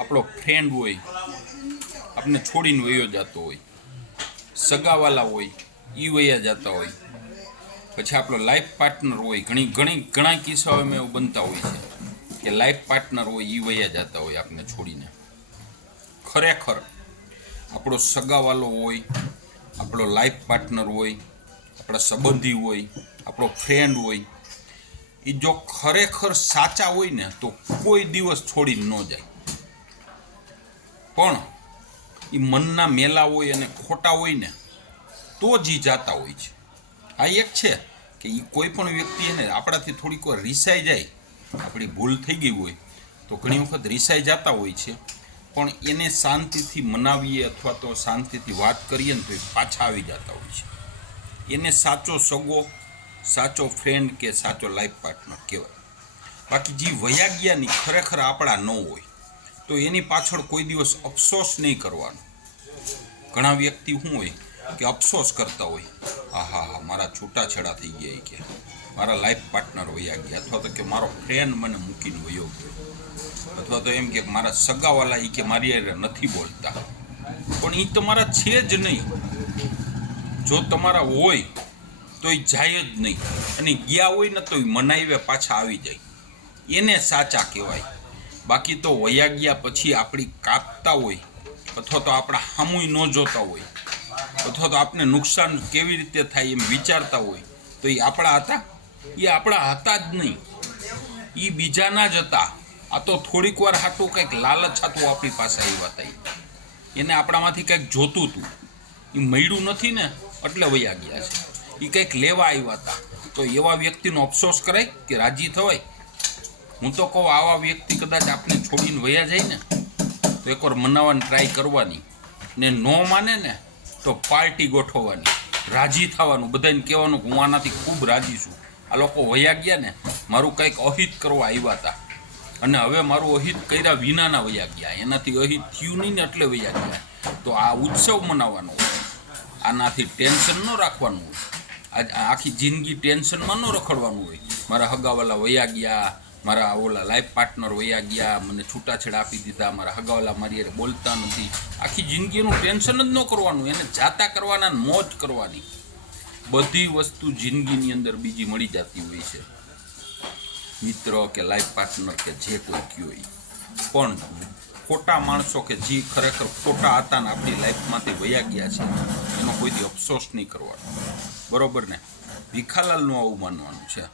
આપણો ફ્રેન્ડ હોય, આપણે છોડીને વયો જતો હોય, સગાવાલા હોય એ વયા જતા હોય, પછી આપણો લાઈફ પાર્ટનર હોય, ઘણા કિસ્સાઓ એમાં એવું બનતા હોય છે કે લાઈફ પાર્ટનર હોય એ વયા જતા હોય આપણે છોડીને. ખરેખર આપણો સગાવાલો હોય, આપણો લાઈફ પાર્ટનર હોય, આપણા સંબંધી હોય, આપણો ફ્રેન્ડ હોય, એ જો ખરેખર સાચા હોય ને તો કોઈ દિવસ છોડીને ન જાય. પણ એ મનના મેલા હોય અને ખોટા હોય ને તો જ જાતા હોય છે. આ એક છે કે એ કોઈ પણ વ્યક્તિ એને આપણાથી થોડીક વાર રીસાઈ જાય, આપણી ભૂલ થઈ ગઈ હોય તો ઘણી વખત રીસાઈ જતા હોય છે, પણ એને શાંતિથી મનાવીએ અથવા તો શાંતિથી વાત કરીએ ને તો એ પાછા આવી જતા હોય છે. એને સાચો સગો, સાચો ફ્રેન્ડ કે સાચો લાઈફ પાર્ટનર કહેવાય. બાકી જે વયા ગયાની ખરેખર આપણા ન હોય તો એની પાછળ કોઈ દિવસ અફસોસ નહીં કરવાનો. ઘણા વ્યક્તિ શું હોય કે અફસોસ કરતા હોય, હા મારા છૂટાછેડા થઈ ગયા, કે મારા લાઈફ પાર્ટનર વયા ગયા, અથવા તો કે મારો ફ્રેન્ડ મને મૂકીને વયો ગયો, અથવા તો એમ કે મારા સગાવાલા એ કે મારી યારે નથી બોલતા. પણ એ તમારા છે જ નહીં. જો તમારા હોય તો એ જાય જ નહીં, અને ગયા હોય ને તો એ મનાવીએ પાછા આવી જાય. એને સાચા કહેવાય. બાકી તો વયા ગયા પછી આપણી કાપતા હોય, અથવા તો આપણા સામુય ન જોતા હોય, અથવા તો આપણે નુકસાન કેવી રીતે થાય એમ વિચારતા હોય, તો એ આપણા હતા? એ આપણા હતા જ નહીં, એ બીજાના જ હતા. આ તો થોડીક વાર હાટું કંઈક લાલચ હાટું આપણી પાસે આવ્યા હતા. એને આપણામાંથી કંઈક જોતું હતું, એ મળ્યું નથી ને એટલે વયા ગયા છે. એ કંઈક લેવા આવ્યા હતા. તો એવા વ્યક્તિનો અફસોસ કરાય કે રાજી થવાય? હું તો કહું આવા વ્યક્તિ કદાચ આપણે છોડીને વયા જાય ને તો એકવાર મનાવવાની ટ્રાય કરવાની, ને ન માને ને તો પાર્ટી ગોઠવવાની, રાજી થવાનું, બધાને કહેવાનું કે હું આનાથી ખૂબ રાજી છું. આ લોકો વયા ગયા ને મારું કંઈક અહિત કરવા આવ્યા હતા, અને હવે મારું અહિત કર્યા વિનાના વયા ગયા, એનાથી અહિત થયું નહીં ને એટલે વયા ગયા. તો આ ઉત્સવ મનાવવાનો હોય, આનાથી ટેન્શન ન રાખવાનું હોય, આખી જિંદગી ટેન્શનમાં ન રખડવાનું હોય. મારા હગાવાલા વયા ગયા, મારા ઓલા લાઈફ પાર્ટનર વયા ગયા, મને છૂટાછેડા આપી દીધા, મારા હગાવાલા મારી યારે બોલતા નથી. આખી જિંદગીનું ટેન્શન જ ન કરવાનું, એને જાતા કરવાના, મોજ કરવાની. બધી વસ્તુ જિંદગીની અંદર બીજી મળી જતી હોય છે, મિત્ર કે લાઈફ પાર્ટનર કે જે કોઈ કયો. પણ ખોટા માણસો કે જે ખરેખર ખોટા હતા ને આપણી લાઈફમાંથી વયા ગયા છે એનો કોઈથી અફસોસ નહીં કરવાનો. બરોબર ને? ભીખાલાલનું આવું માનવાનું છે.